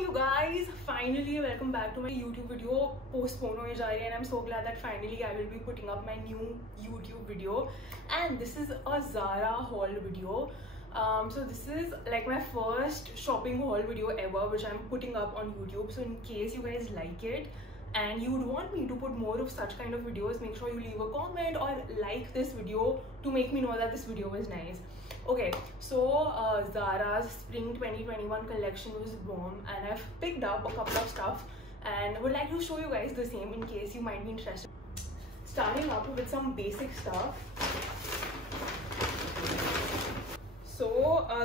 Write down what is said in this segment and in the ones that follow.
up you guys? Finally welcome back to my YouTube video. Postpone होने जा रही है and I'm so glad that finally I will be putting up my new YouTube video, and this is a Zara haul video. So this is like my first shopping haul video ever which I'm putting up on YouTube. So in case you guys like it and you would want me to put more of such kind of videos, make sure you leave a comment or like this video to make me know that this video was nice. Okay, so Zara's spring 2021 collection was bomb and I've picked up a couple of stuff and would like to show you guys the same in case you might be interested. Starting up with some basic stuff. So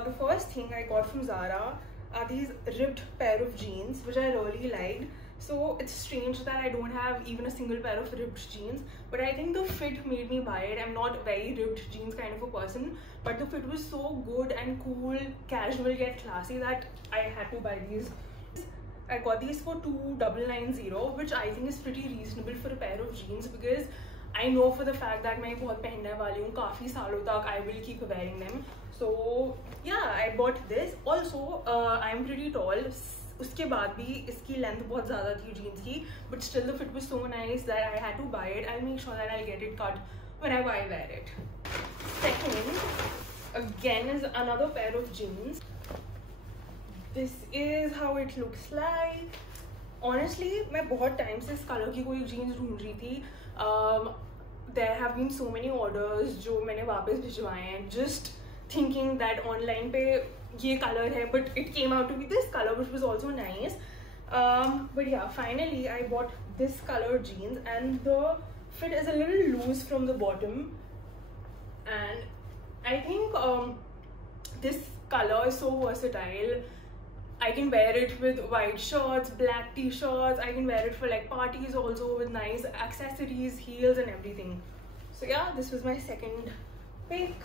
the first thing I got from Zara are these ripped pair of jeans which I really liked. So it's strange that I don't have even a single pair of ripped jeans, but I think the fit made me buy it. I'm not a very ripped jeans kind of a person, but the fit was so good and cool, casual yet classy that I had to buy these. I got these for $2,990, which I think is pretty reasonable for a pair of jeans because I know for the fact that मैं बहुत पहनने वाली हूँ काफ़ी सालों तक. I will keep wearing them. So yeah, I bought this. Also I'm pretty tall. उसके बाद भी इसकी लेंथ बहुत ज़्यादा थी जीन्स की, but still the fit was so nice that I had to buy it. I'll make sure that I'll get it cut whenever I wear it. Second, again is another pair of jeans. This is how it looks like. Honestly, मैं बहुत time से इस colour की कोई jeans ढूंढ रही थी. There have been so many orders जो मैंने वापस भिजवाए हैं, just thinking that online पे ये color है, but it came out to be this color which was also nice. But yeah, finally I bought this color jeans and the fit is a little loose from the bottom, and I think this color is so versatile. I can wear it with white shirts, black t-shirts. I can wear it for like parties also with nice accessories, heels and everything. So yeah, this was my second pick.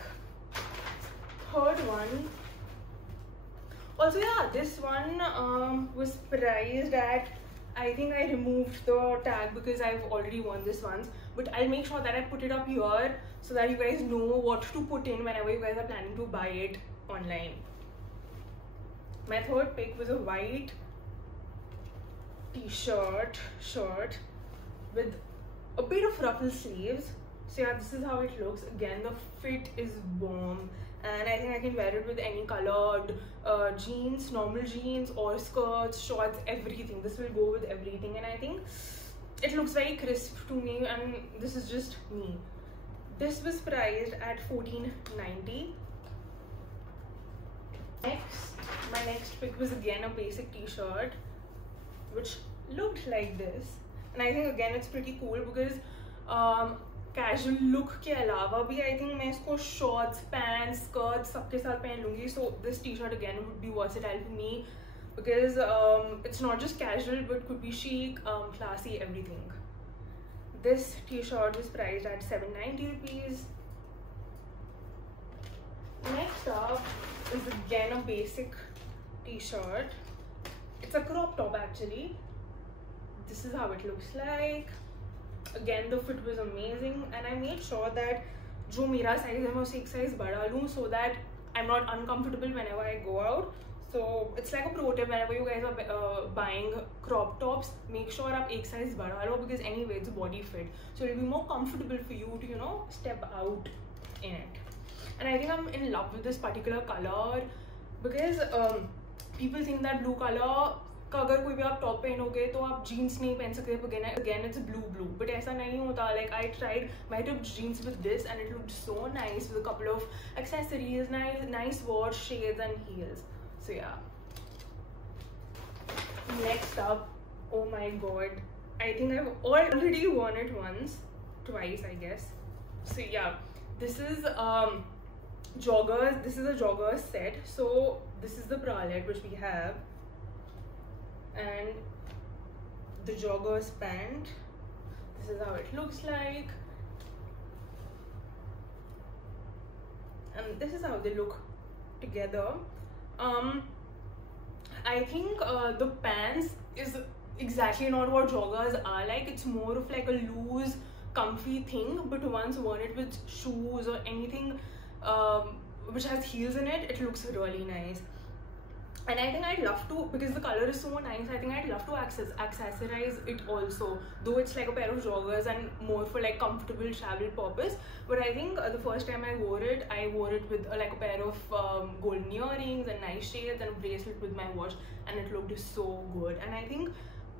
Third one, also yeah, this one was priced at, I think I removed the tag because I've already worn this once, but I'll make sure that I put it up here so that you guys know what to put in whenever you guys are planning to buy it online. My third pick was a white t-shirt with a bit of ruffle sleeves. So yeah, this is how it looks. Again, the fit is bomb and I think I can wear it with any colored jeans, normal jeans or skirts, shorts, everything. This will go with everything and I think it looks very crisp to me, and this is just me. This was priced at $14.90. My next pick was again a basic t-shirt which looked like this, and I think again it's pretty cool because casual look के अलावा भी I think मैं इसको shorts, pants, skirts सबके साथ पहन लूँगी. So this t-shirt again would be versatile for me because it's not just casual but could be chic, classy, everything. This t-shirt was priced at $790. Next up is again a basic t-shirt. It's a crop top actually. This is how it looks like. Again, the fit was amazing and I made sure that जो मेरा size है मैं उसे एक size बढ़ा लूँ so that I'm not uncomfortable whenever I go out. So it's like a pro tip whenever you guys are buying crop tops, make sure आप एक size बढ़ा लो because anyway it's body fit, so it'll be more comfortable for you to, you know, step out in it. And I think I'm in love with this particular color because people think that blue color का अगर कोई भी आप top पहनोगे तो आप jeans नहीं पहन सकते. Again it's blue, but ऐसा नहीं होता. Like I tried my ripped jeans with this and it looked so nice with a couple of accessories, nice watch, shades and heels. So yeah. Next up, oh my god, I think I've already worn it twice I guess. So yeah, this is joggers. This is a joggers set. So this is the bralette which we have, and the joggers pant. This is how it looks like, and this is how they look together. I think the pants is exactly not what joggers are like. It's more of like a loose comfy thing, but once worn it with shoes or anything which has heels in it, it looks really nice. And I think I'd love to, because the color is so nice, I think I'd love to accessorize it also, though it's like a pair of joggers and more for like comfortable travel purpose. But I think the first time I wore it with like a pair of golden earrings and nice shades and a bracelet with my watch, and it looked so good. And I think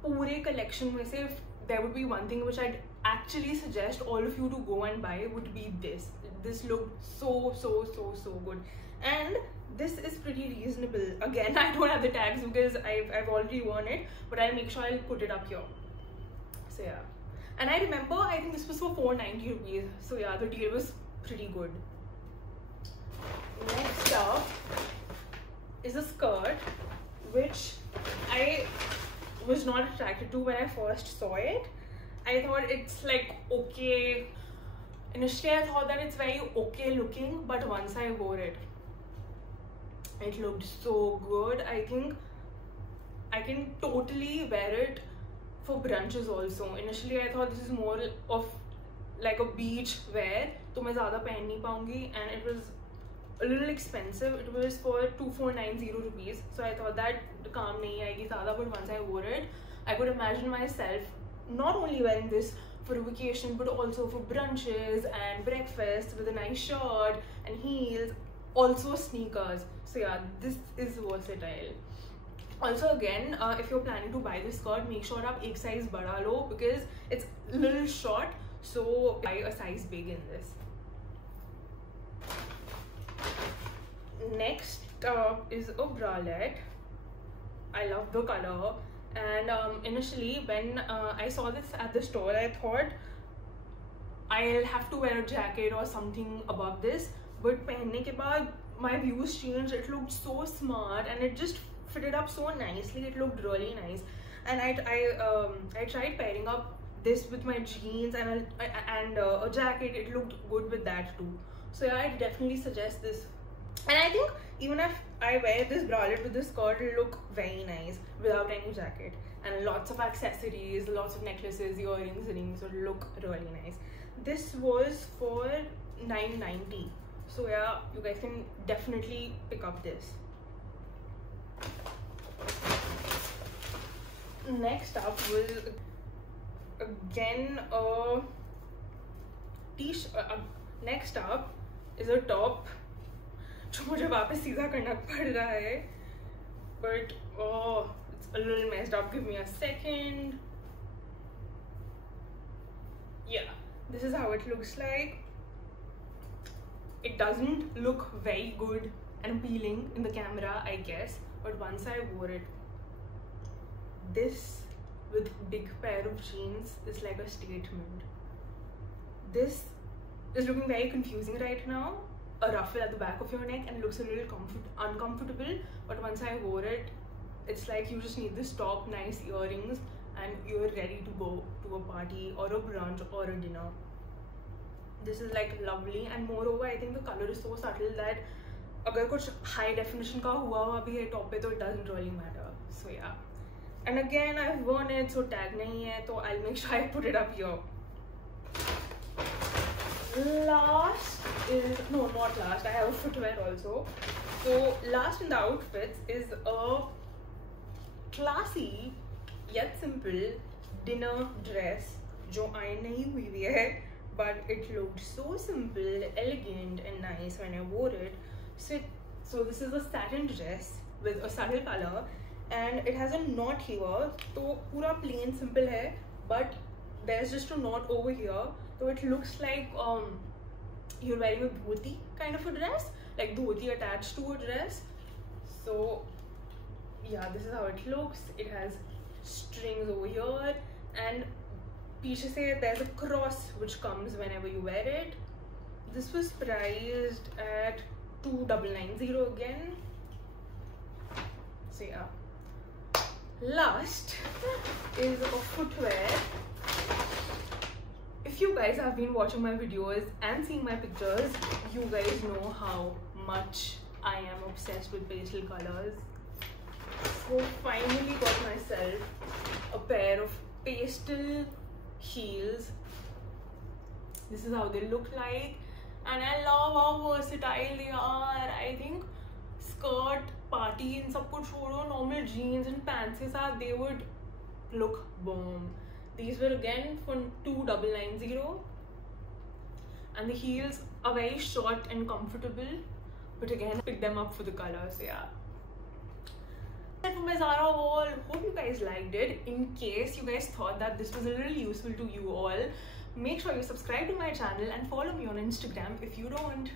pure collection mein se, if there would be one thing which I'd actually suggest all of you to go and buy, would be this. This looked so good. And this is pretty reasonable. Again, I don't have the tags because I've already worn it, but I'll make sure I'll put it up here. So yeah, and I remember I think this was for 490 rupees. So yeah, the deal was pretty good. Next up is a skirt which I was not attracted to when I first saw it. I thought it's like okay. Initially I thought that it's very okay looking, but once I wore it, it looked so good. I think I can totally wear it for brunches also. Initially I thought this is more of like a beach wear, तो मैं ज़्यादा पहन नहीं पाऊँगी, and it was a little expensive. It was for 2490 rupees. So I thought that काम नहीं आएगी ज़्यादा, but once I wore it, I could imagine myself not only wearing this for a vacation but also for brunches and breakfast with a nice shirt and heels, also sneakers. So yeah, this is versatile. Also again, if you're planning to buy this skirt, make sure आप एक size बड़ा लो because it's a little short, so buy a size big in this. Next is a bralette. I love the color, and initially when I saw this at the store, I thought I'll have to wear a jacket or something above this, but पहनने के बाद my views changed. It looked so smart and it just fitted up so nicely. It looked really nice, and I tried pairing up this with my jeans and a jacket. It looked good with that too. So yeah, I definitely suggest this. And I think even if I wear this bralette with this skirt, it'll look very nice without any jacket, and lots of accessories, lots of necklaces, earrings, rings. It'll look really nice. This was for 990. So yeah, you guys can definitely pick up this. Next up was again a t-shirt. Next up is a top जो मुझे वापस सीधा करना पड़ रहा है, but oh, it's a little messed up. Give me a second. Yeah, this is how it looks like. It doesn't look very good and appealing in the camera, I guess, but once I wore it, this with big pair of jeans is like a statement. This is looking very confusing right now. A ruffle at the back of your neck and it looks a little uncomfortable, but once I wore it, it's like you just need this top, nice earrings, and you're ready to go to a party or a brunch or a dinner. This is like lovely, and moreover I think the color is so subtle that अगर कुछ high definition का हुआ भी है top पे, तो it doesn't really matter. So yeah, and again I've worn it, so tag नहीं है, तो I'll make sure I put it up here. Last is, no, not last, I have a footwear also. So last in the outfits is a classy yet simple dinner dress जो iron नहीं हुई है, but it looked so simple, elegant and nice when I wore it. So this is a satin dress with a subtle color, and it has a knot here, तो पूरा plain simple है, but there's just a knot over here. So it looks like you're wearing a dhoti kind of a dress, like dhoti attached to a dress. So yeah, this is how it looks. It has strings over here, and पीछे से there's a cross which comes whenever you wear it. This was priced at 2990 again. So yeah, last is a footwear. If you guys have been watching my videos and seeing my pictures, you guys know how much I am obsessed with pastel colors. So finally got myself a pair of pastel heels. This is how they look like, and I love how versatile they are. I think skirt party in सब कुछ छोड़ो, normal jeans and pants के साथ they would look bomb. These were again for 2990, and the heels are very short and comfortable, but again pick them up for the colors. Yeah, that's for my Zara haul. Hope you guys liked it. In case you guys thought that this was a little useful to you all, make sure you subscribe to my channel and follow me on Instagram if you don't.